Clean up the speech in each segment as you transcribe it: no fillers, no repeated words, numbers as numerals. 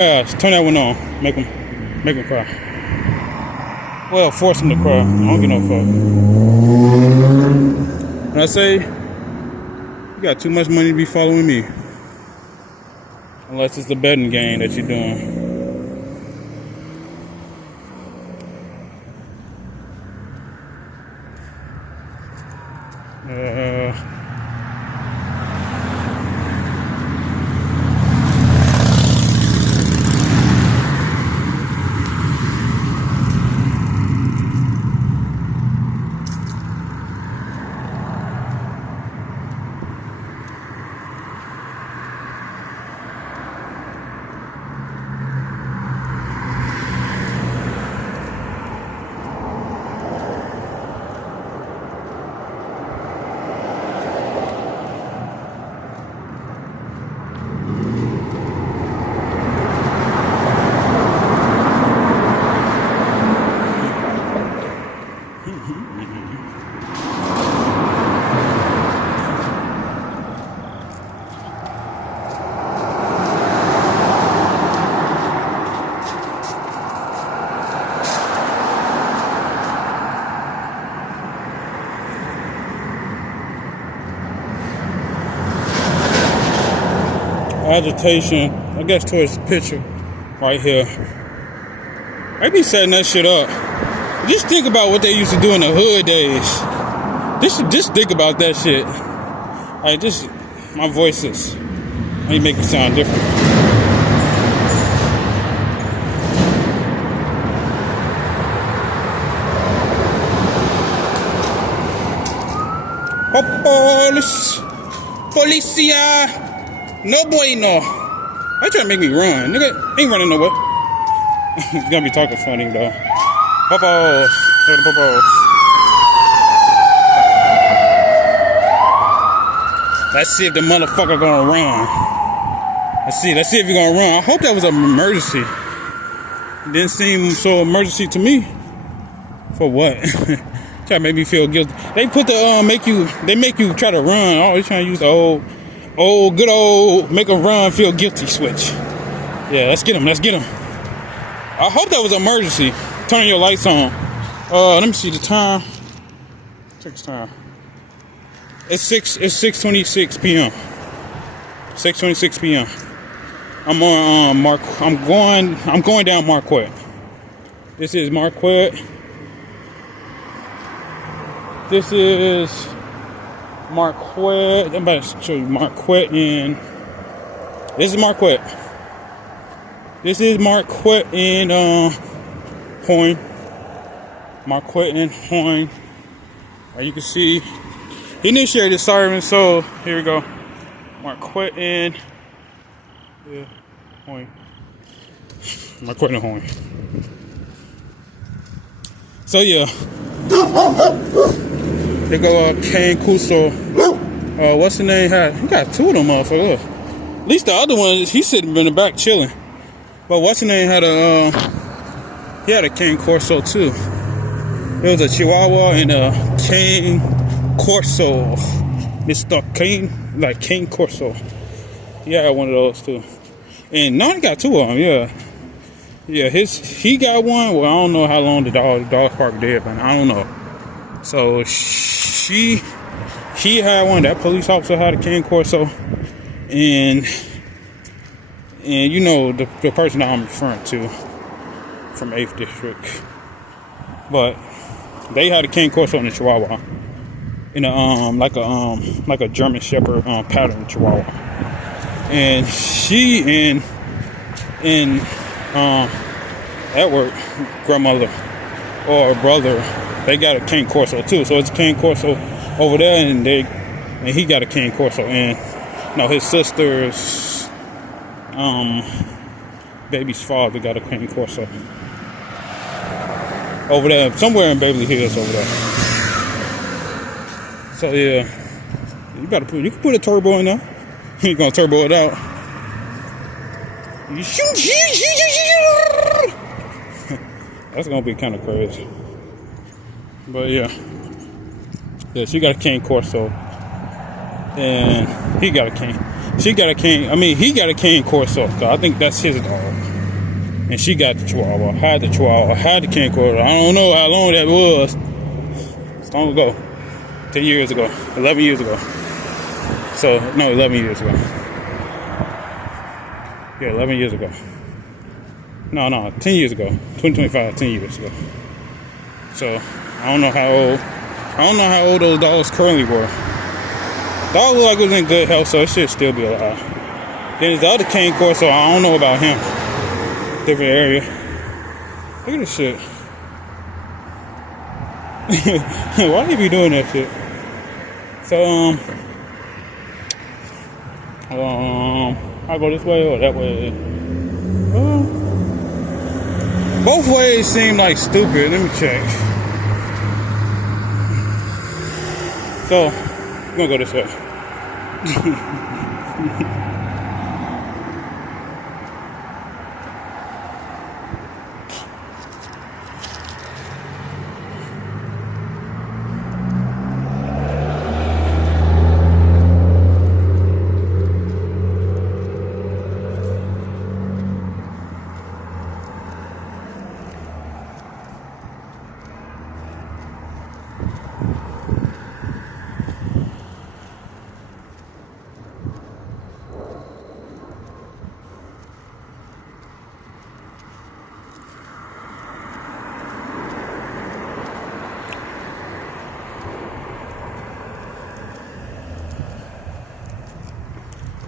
Yeah, turn that one on. Make him cry. Well, force him to cry. I don't get no fuck. When I say you got too much money to be following me, unless it's the betting game that you're doing. Agitation, I guess, towards the picture right here. They be setting that shit up. Just think about what they used to do in the hood days. Just think about that shit. Like, just my voice is, I need to make it sound different. Policia. No boy, no. They trying to make me run. Nigga, ain't running nowhere. He's gonna be talking funny, though. Popos. Let's see if the motherfucker gonna run. Let's see if he gonna run. I hope that was an emergency. It didn't seem so emergency to me. For what? Try to make me feel guilty. They put the they make you try to run. Oh, they trying to use the good old make a run feel guilty switch. Yeah, let's get him. I hope that was an emergency. Turn your lights on. Let me see the time. Check the time. It's 6:26 p.m. 6:26 p.m. I'm on I'm going down Marquette. This is Marquette. This is Marquette. I'm about to show you Marquette and this is Marquette. This is Marquette and Hoyne. Marquette and Hoyne. As you can see, he initiated siren, so here we go. Marquette and Hoyne. Marquette and Hoyne. So yeah. They go Kane Kuso. What's the name? He got two of them motherfuckers. At least the other one, he's sitting in the back chilling. But what's the name had he had a Cane Corso too. There was a Chihuahua and a Cane Corso. Mr. Cane, like Cane Corso. He had one of those too. And now he got two of them, yeah. Yeah, he got one. Well, I don't know how long the dog park dead, but I don't know. So he had one. That police officer had a Cane Corso, and you know the person that I'm referring to from 8th District. But they had a Cane Corso and a Chihuahua in a like a German Shepherd pattern Chihuahua, and she and Edward grandmother or brother, they got a Cane Corso too. So it's a Cane Corso over there, and he got a Cane Corso, and his sister's baby's father got a Cane Corso over there, somewhere in Beverly Hills over there. So yeah, you can put a turbo in there. You're gonna turbo it out. That's gonna be kind of crazy. But yeah, she got a Cane Corso, and he got a cane. He got a Cane Corso. So I think that's his dog. And she got the Chihuahua, had the Chihuahua, had the Cane Corso. I don't know how long that was. It's long ago. 10 years ago. 11 years ago. So, no, 11 years ago. Yeah, 11 years ago. No, 10 years ago. 2025, 10 years ago. So, I don't know how old those dogs currently were. Dog looked like it was in good health, so it should still be alive. Then there's the other Cane Corso, so I don't know about him. Different area. Look at this shit. Why do you be doing that shit? So, I go this way or that way? Both ways seem like stupid. Let me check. So, I'm gonna go this way.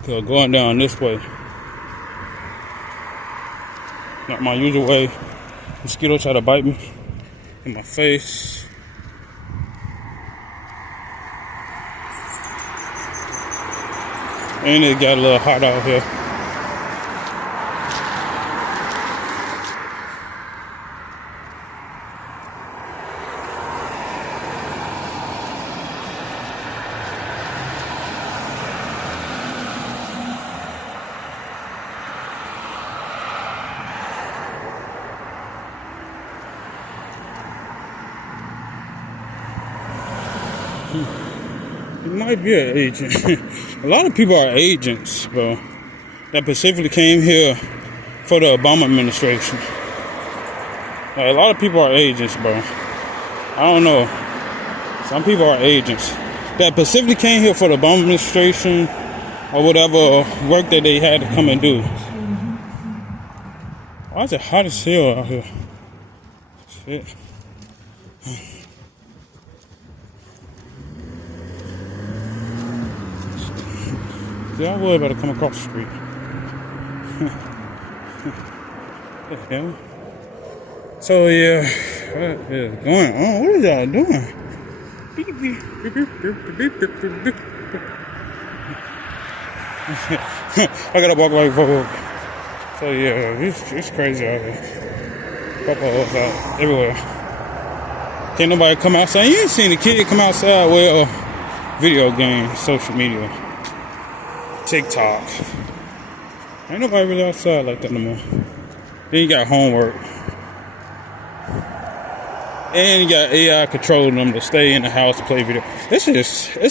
So going down this way, not my usual way. Mosquito try to bite me in my face. And it got a little hot out here. He might be an agent. A lot of people are agents, bro, that specifically came here for the Obama administration. Like, a lot of people are agents, bro. I don't know. Some people are agents that specifically came here for the Obama administration or whatever work that they had to come and do. Why is it hot as hell out here? Shit. Yeah, I would better come across the street. What the hell? So yeah, what is going on? What is y'all doing? I gotta walk like forward. So yeah, it's crazy out here. Popo's out everywhere. Can't nobody come outside. You ain't seen the kid come outside with video games, social media. TikTok. Ain't nobody really outside like that no more. Then you got homework. And you got AI controlling them to stay in the house to play video. It's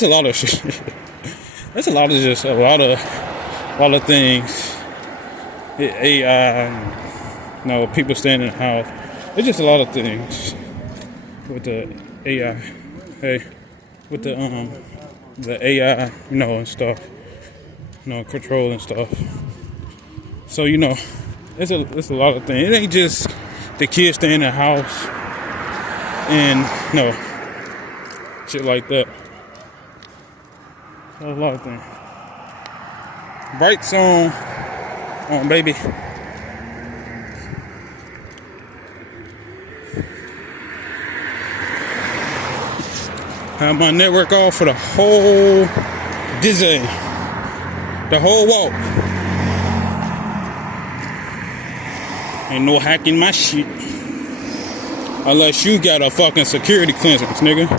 a lot of shit. It's a lot of things. AI, people staying in the house. It's just a lot of things with the AI. Hey, with the AI, and stuff. Control and stuff. So, it's a lot of things. It ain't just the kids staying in the house and, shit like that. So a lot of things. Brights on, baby. Have my network off for the whole Disney. The whole walk. Ain't no hacking my shit. Unless you got a fucking security clearance, nigga.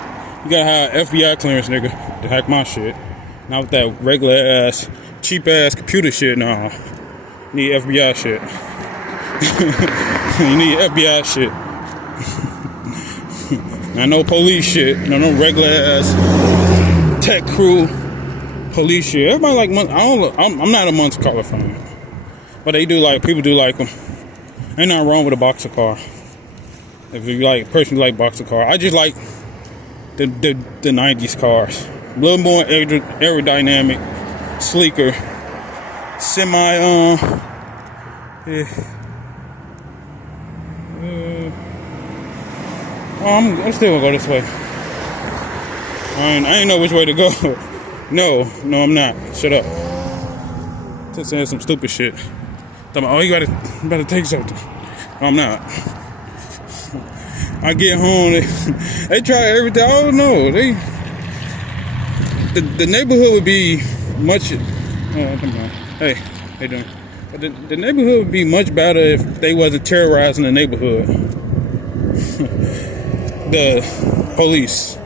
You gotta have FBI clearance, nigga, to hack my shit. Not with that regular ass, cheap ass computer shit, nah. You need FBI shit. You need FBI shit. Not no police shit. No regular ass tech crew. Police shit. Everybody like I'm not a Monte Carlo fan, but people do like them. Ain't nothing wrong with a boxer car. If you like, personally like boxer car, I just like the 90s cars. A little more aerodynamic, sleeker, semi. I'm still gonna go this way. I ain't know which way to go. No, I'm not. Shut up. Just saying some stupid shit. Oh, you better take something. I'm not. I get home, they try everything. I don't know. The neighborhood would be much. Oh, come on. Hey, how you doing? But the neighborhood would be much better if they wasn't terrorizing the neighborhood. The police.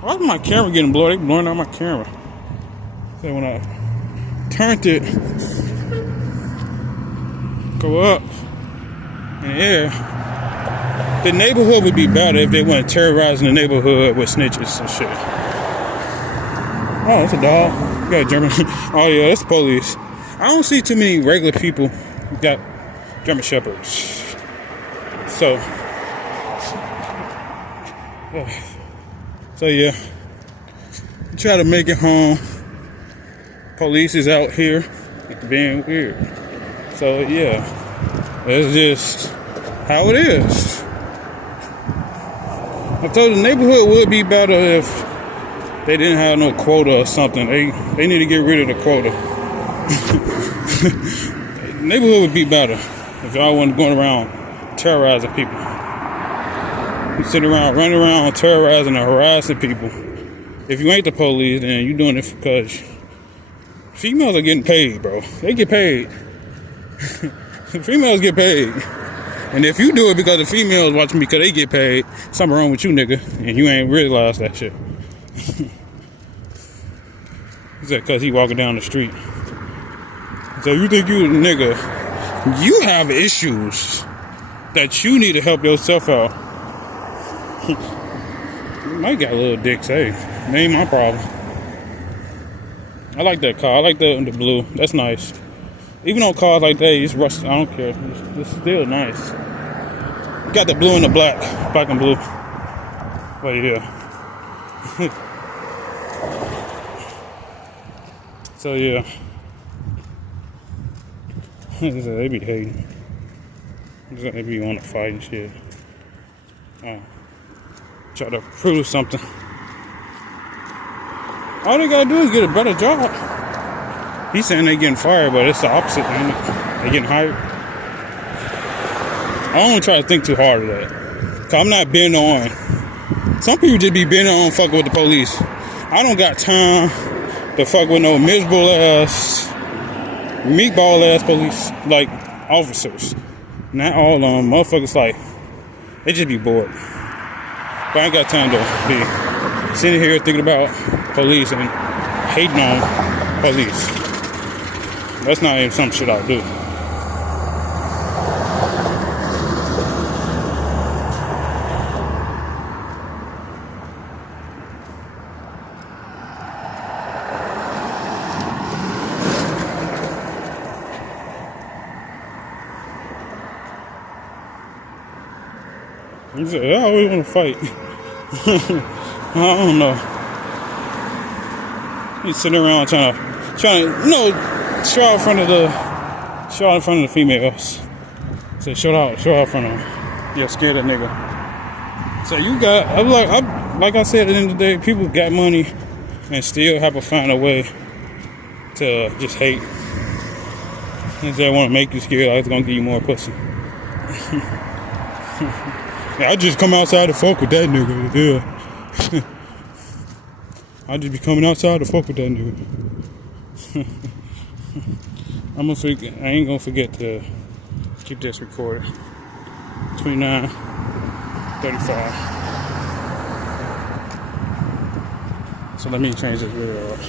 Why is my camera getting blurred? They blowing out my camera. So when I turned it, go up in the air, the neighborhood would be better if they weren't terrorizing the neighborhood with snitches and shit. Oh, it's a dog. You got a German. Oh yeah, it's the police. I don't see too many regular people who got German Shepherds. So yeah, try to make it home. Police is out here being weird. So yeah, that's just how it is. I told the neighborhood would be better if they didn't have no quota or something. They need to get rid of the quota. The neighborhood would be better if y'all wasn't going around terrorizing people. You sit around, running around terrorizing and harassing people. If you ain't the police, then you doing it because females are getting paid, bro. They get paid. Females get paid. And if you do it because the females watching because they get paid, something wrong with you, nigga. And you ain't realized that shit. Is that because he walking down the street? So you think you a nigga, you have issues that you need to help yourself out. You might got little dicks, hey. That ain't my problem. I like that car. I like the blue. That's nice. Even on cars like that, it's rusty. I don't care. It's still nice. You got the blue and the black and blue. But yeah. So yeah. They be hating. They be on to fight and shit. Try to prove something. All they gotta do is get a better job. He's saying they getting fired, but it's the opposite, man. They getting hired. I don't try to think too hard of that. Cause I'm not bent on. Some people just be bent on fucking with the police. I don't got time to fuck with no miserable ass, meatball ass police, like officers. Not all of them. Motherfuckers like, they just be bored. But I ain't got time to be sitting here thinking about police and hating on police. That's not even some shit I'll do. He said, I always want to fight. I don't know. He's sitting around trying to, show out in front of the females. Say, show out in front of them. You're scared of nigga. So you got, like I said, at the end of the day, people got money and still have to find a way to just hate. And they want to make you scared, like it's gonna give you more pussy. Yeah, I just come outside to fuck with that nigga. Yeah. I just be coming outside to fuck with that nigga. I ain't gonna forget to keep this recorded. 29:35. So let me change this video up.